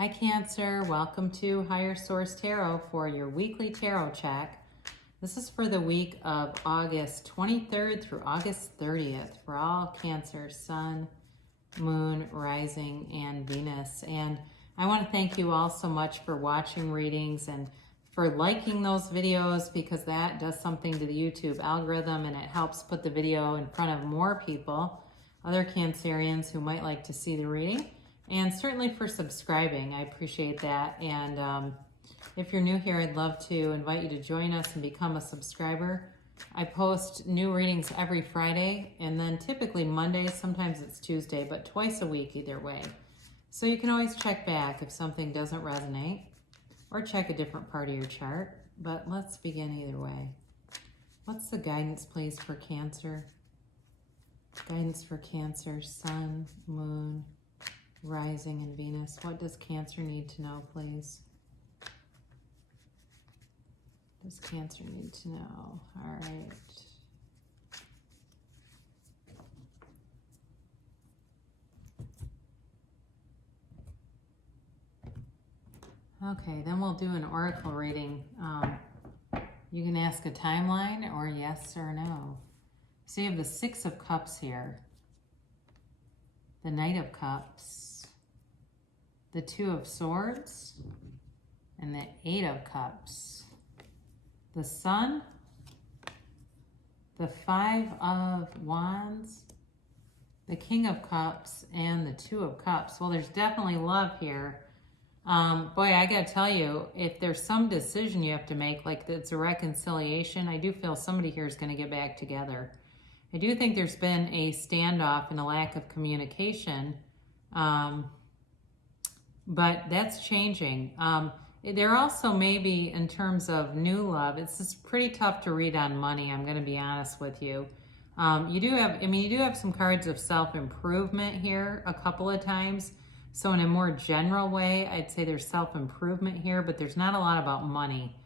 Hi Cancer, welcome to Higher Source Tarot for your weekly tarot check. This is for the week of August 23rd through August 30th for all Cancer, Sun, Moon, Rising, and Venus. And I want to thank you all so much for watching readings and for liking those videos, because that does something to the YouTube algorithm and it helps put the video in front of more people, other Cancerians who might like to see the reading. And certainly for subscribing, I appreciate that. And if you're new here, I'd love to invite you to join us and become a subscriber. I post new readings every Friday, and then typically Mondays, sometimes it's Tuesday, but twice a week either way. So you can always check back if something doesn't resonate, or check a different part of your chart. But let's begin either way. What's the guidance, please, for Cancer? Guidance for Cancer, Sun, Moon, Rising, and Venus. What does Cancer need to know, please? Does Cancer need to know? All right. Okay, then we'll do an oracle reading. You can ask a timeline or yes or no. So you have the Six of Cups here, the Knight of Cups, the Two of Swords, and the Eight of Cups, the Sun, the Five of Wands, the King of Cups, and the Two of Cups. Well, there's definitely love here. Boy, I gotta tell you, if there's some decision you have to make, like it's a reconciliation, I do feel somebody here is going to get back together. I do think there's been a standoff and a lack of communication, but that's changing. There also may be, in terms of new love, it's just pretty tough to read on money, I'm going to be honest with you. You do have some cards of self-improvement here a couple of times. So in a more general way, I'd say there's self-improvement here, but there's not a lot about money.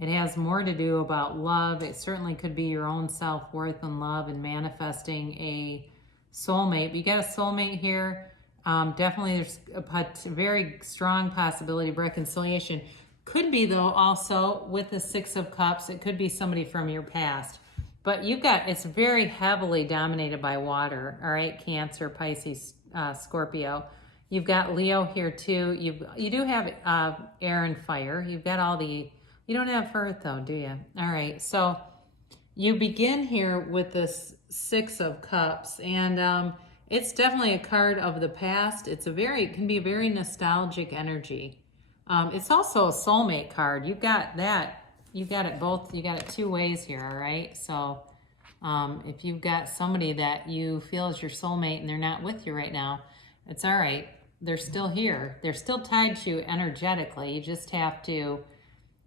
It has more to do about love. It certainly could be your own self-worth and love and manifesting a soulmate. But you got a soulmate here. Definitely there's a very strong possibility of reconciliation. Could be, though, also with the Six of Cups, it could be somebody from your past. But it's very heavily dominated by water, all right? Cancer, Pisces, Scorpio. You've got Leo here too. You do have air and fire. You've got you don't have Earth though, do you? All right, so you begin here with this Six of Cups, and it's definitely a card of the past. It can be a very nostalgic energy. It's also a soulmate card. You've got that. You've got it both. You got it two ways here, all right? So if you've got somebody that you feel is your soulmate and they're not with you right now, it's all right. They're still here. They're still tied to you energetically. You just have to,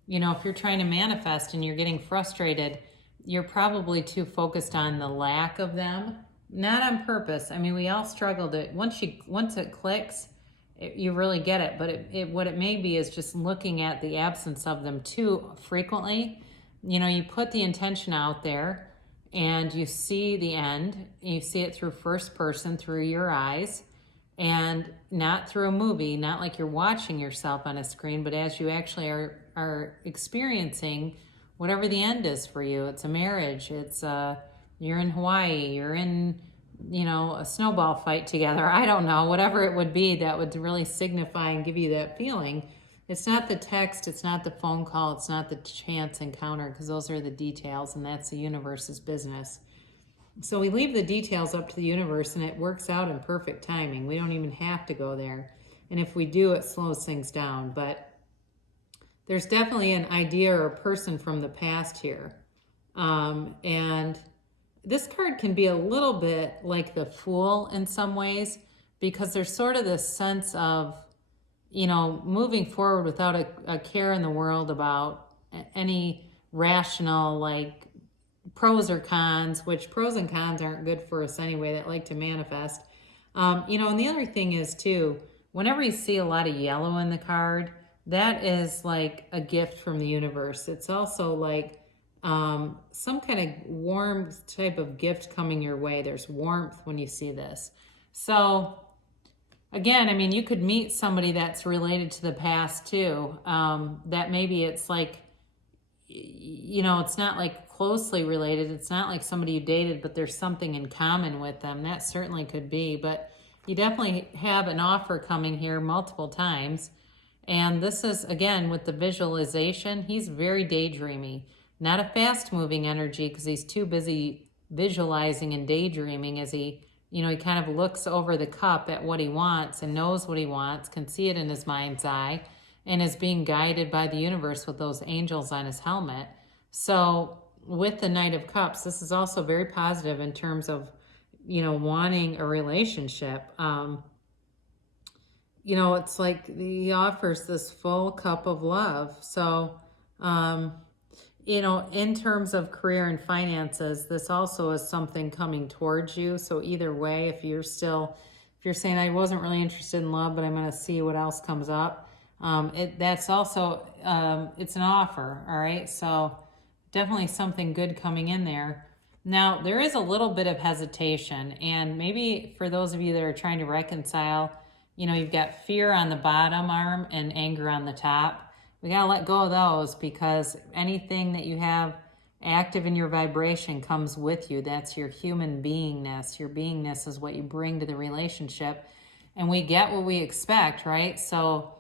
if you're trying to manifest and you're getting frustrated, you're probably too focused on the lack of them. Not on purpose. I mean, we all struggle to, once it clicks, you really get it. But what it may be is just looking at the absence of them too frequently. You put the intention out there and you see the end. You see it through first person, through your eyes. And not through a movie, not like you're watching yourself on a screen, but as you actually are experiencing whatever the end is for you. It's a marriage. It's you're in Hawaii. You're in, a snowball fight together. I don't know. Whatever it would be that would really signify and give you that feeling. It's not the text. It's not the phone call. It's not the chance encounter, because those are the details, and that's the universe's business. So we leave the details up to the universe, and it works out in perfect timing. We don't even have to go there. And if we do, it slows things down. But there's definitely an idea or a person from the past here. And this card can be a little bit like the Fool in some ways, because there's sort of this sense of, moving forward without a care in the world about any rational, pros or cons, which pros and cons aren't good for us anyway, that like to manifest. And the other thing is too, whenever you see a lot of yellow in the card, that is like a gift from the universe. It's also like some kind of warm type of gift coming your way. There's warmth when you see this. So again, I mean, you could meet somebody that's related to the past too. That maybe it's like, it's not like closely related. It's not like somebody you dated, but there's something in common with them. That certainly could be. But you definitely have an offer coming here multiple times. And this is, again, with the visualization, he's very daydreamy. Not a fast moving energy because he's too busy visualizing and daydreaming as he kind of looks over the cup at what he wants and knows what he wants, can see it in his mind's eye, and is being guided by the universe with those angels on his helmet. So with the Knight of Cups, this is also very positive in terms of, wanting a relationship. It's like he offers this full cup of love. So, in terms of career and finances, this also is something coming towards you. So either way, if you're saying I wasn't really interested in love, but I'm going to see what else comes up, that's also, it's an offer. All right. So definitely something good coming in there. Now, there is a little bit of hesitation, and maybe for those of you that are trying to reconcile, you've got fear on the bottom arm and anger on the top. We got to let go of those because anything that you have active in your vibration comes with you. That's your human beingness. Your beingness is what you bring to the relationship, and we get what we expect, right? So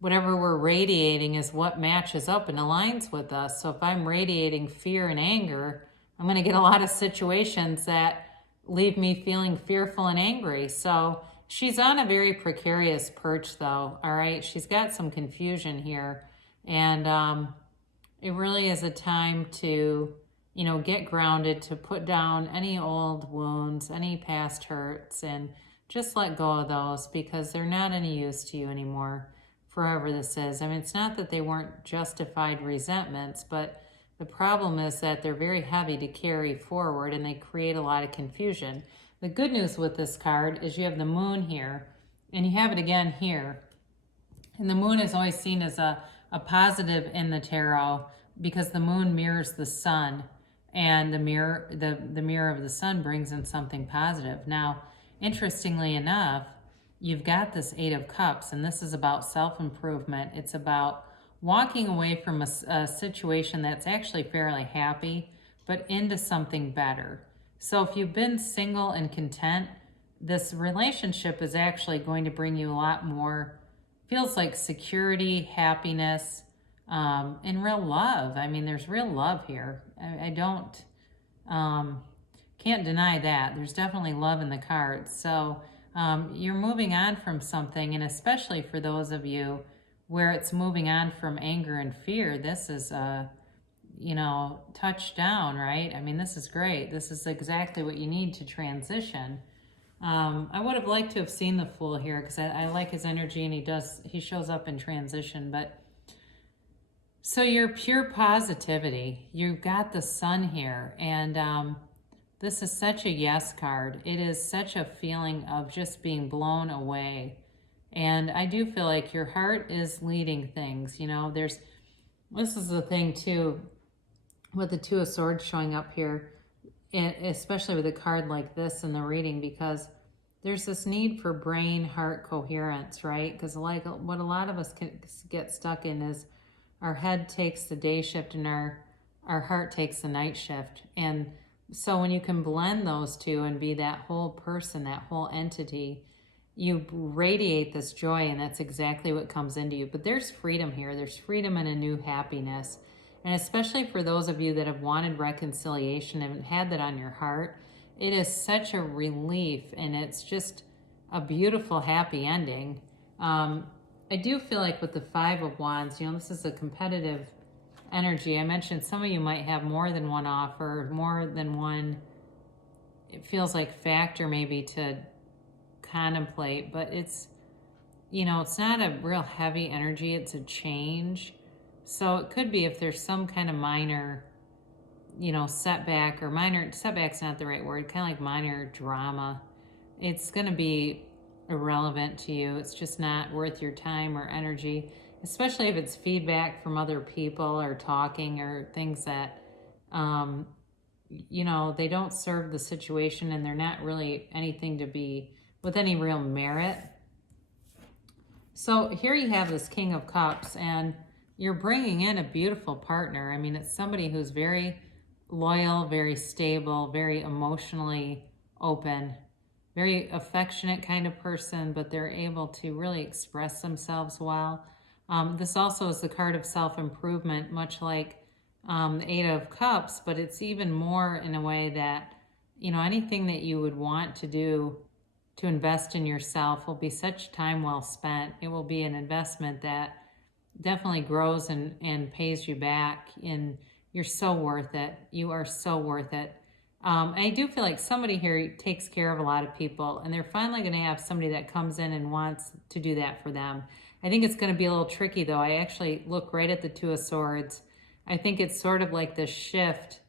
whatever we're radiating is what matches up and aligns with us. So if I'm radiating fear and anger, I'm going to get a lot of situations that leave me feeling fearful and angry. So she's on a very precarious perch, though, all right? She's got some confusion here, and it really is a time to, get grounded, to put down any old wounds, any past hurts, and just let go of those because they're not any use to you anymore, forever this is. I mean, it's not that they weren't justified resentments, but the problem is that they're very heavy to carry forward and they create a lot of confusion. The good news with this card is you have the moon here, and you have it again here. And the moon is always seen as a positive in the tarot because the moon mirrors the sun, and the mirror of the sun brings in something positive. Now, interestingly enough, you've got this Eight of Cups, and this is about self-improvement. It's about walking away from a situation that's actually fairly happy, but into something better. So if you've been single and content, this relationship is actually going to bring you a lot more, feels like security, happiness, and real love. I mean, there's real love here. I can't deny that. There's definitely love in the cards. So you're moving on from something, and especially for those of you where it's moving on from anger and fear, this is touchdown, right? I mean, this is great. This is exactly what you need to transition. I would have liked to have seen the Fool here because I like his energy, and he shows up in transition. But so you're pure positivity. You've got the Sun here, and this is such a yes card. It is such a feeling of just being blown away. And I do feel like your heart is leading things. This is the thing too, with the Two of Swords showing up here, especially with a card like this in the reading, because there's this need for brain-heart coherence, right? Because like what a lot of us can get stuck in is our head takes the day shift and our heart takes the night shift. And so when you can blend those two and be that whole person, that whole entity, you radiate this joy, and that's exactly what comes into you. But there's freedom here. There's freedom and a new happiness. And especially for those of you that have wanted reconciliation and had that on your heart, it is such a relief, and it's just a beautiful, happy ending. I do feel like with the Five of Wands, this is a competitive energy. I mentioned some of you might have more than one offer, more than one, it feels like factor maybe to contemplate, but it's not a real heavy energy. It's a change. So it could be if there's some kind of minor setback, or minor setback's not the right word, kind of like minor drama, it's going to be irrelevant to you. It's just not worth your time or energy, especially if it's feedback from other people or talking or things that they don't serve the situation, and they're not really anything to be with any real merit. So here you have this King of Cups, and you're bringing in a beautiful partner. I mean, it's somebody who's very loyal, very stable, very emotionally open, very affectionate kind of person, but they're able to really express themselves well. This also is the card of self-improvement, much like the Eight of Cups, but it's even more in a way that, you know, anything that you would want to do to invest in yourself will be such time well spent. It will be an investment that definitely grows and pays you back, and you're so worth it. You are so worth it. I do feel like somebody here takes care of a lot of people, and they're finally going to have somebody that comes in and wants to do that for them. I think it's going to be a little tricky, though. I actually look right at the Two of Swords. I think it's sort of like this shift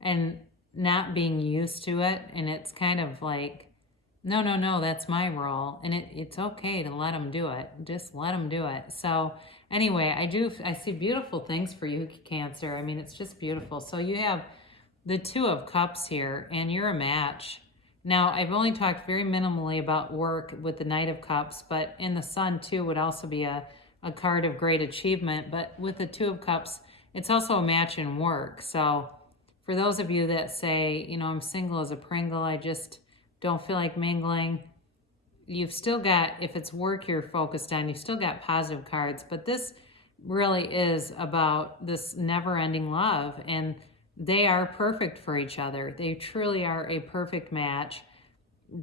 and not being used to it, and it's kind of like, no, no, no, that's my role, and it's okay to let them do it. Just let them do it. So anyway, I see beautiful things for you, Cancer. I mean, it's just beautiful. So you have the Two of Cups here, and you're a match. Now, I've only talked very minimally about work with the Knight of Cups, but in the Sun, too, would also be a card of great achievement. But with the Two of Cups, it's also a match in work. So for those of you that say, you know, I'm single as a Pringle, I just don't feel like mingling, you've still got, if it's work you're focused on, you've still got positive cards. But this really is about this never-ending love, and they are perfect for each other. They truly are a perfect match.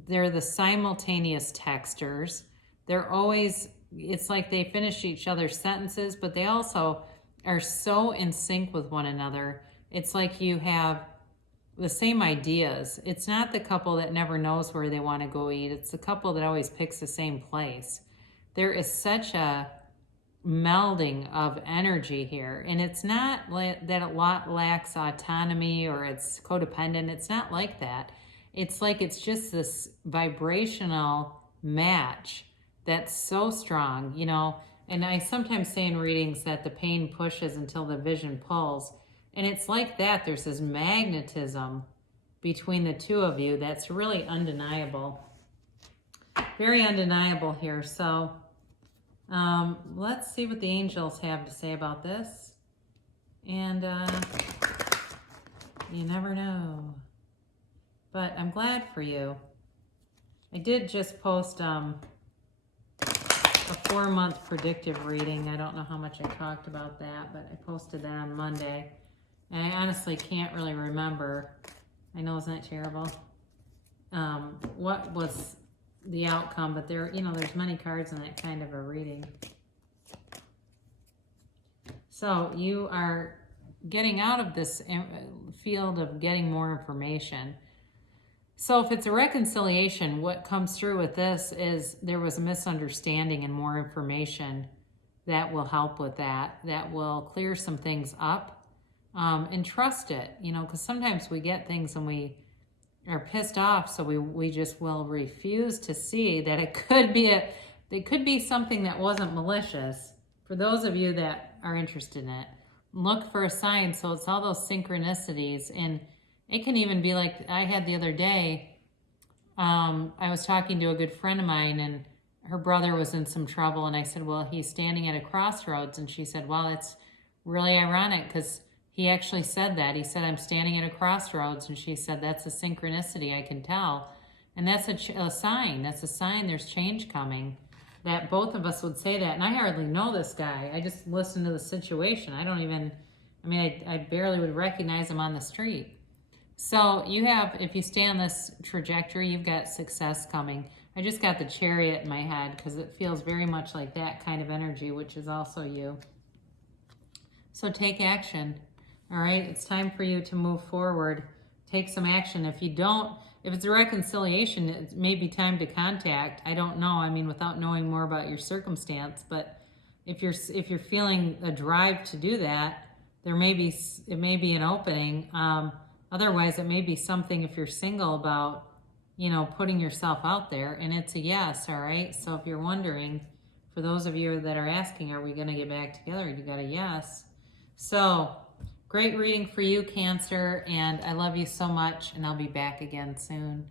They're the simultaneous texters. They're always, it's like they finish each other's sentences, but they also are so in sync with one another. It's like you have the same ideas. It's not the couple that never knows where they want to go eat. It's the couple that always picks the same place. There is such a melding of energy here, and it's not that a lot lacks autonomy or it's codependent. It's not like that. It's like it's just this vibrational match that's so strong, you know. And I sometimes say in readings that the pain pushes until the vision pulls. And it's like that. There's this magnetism between the two of you that's really undeniable. Very undeniable here. So let's see what the angels have to say about this. And you never know. But I'm glad for you. I did just post a 4-month predictive reading. I don't know how much I talked about that, but I posted that on Monday. And I honestly can't really remember. I know, isn't that terrible? What was the outcome? But there, you know, there's many cards in that kind of a reading. So you are getting out of this field of getting more information. So if it's a reconciliation, what comes through with this is there was a misunderstanding and more information that will help with that. That will clear some things up. And trust it, you know, because sometimes we get things and we are pissed off, so we just will refuse to see that it could be something that wasn't malicious. For those of you that are interested in it, look for a sign. So it's all those synchronicities, and it can even be like I had the other day. I was talking to a good friend of mine, and her brother was in some trouble, and I said, well, he's standing at a crossroads, and she said, well, it's really ironic because he actually said that. He said, I'm standing at a crossroads. And she said, that's a synchronicity, I can tell. And that's a sign. That's a sign there's change coming. That both of us would say that. And I hardly know this guy. I just listened to the situation. I don't even, I mean, I barely would recognize him on the street. So you have, if you stay on this trajectory, you've got success coming. I just got the Chariot in my head because it feels very much like that kind of energy, which is also you. So take action. All right, it's time for you to move forward. Take some action. If it's a reconciliation, it may be time to contact. I don't know. I mean, without knowing more about your circumstance, but if you're feeling a drive to do that, it may be an opening. Otherwise, it may be something, if you're single, about, you know, putting yourself out there, and it's a yes. All right. So if you're wondering, for those of you that are asking, are we going to get back together? You got a yes. So great reading for you, Cancer, and I love you so much, and I'll be back again soon.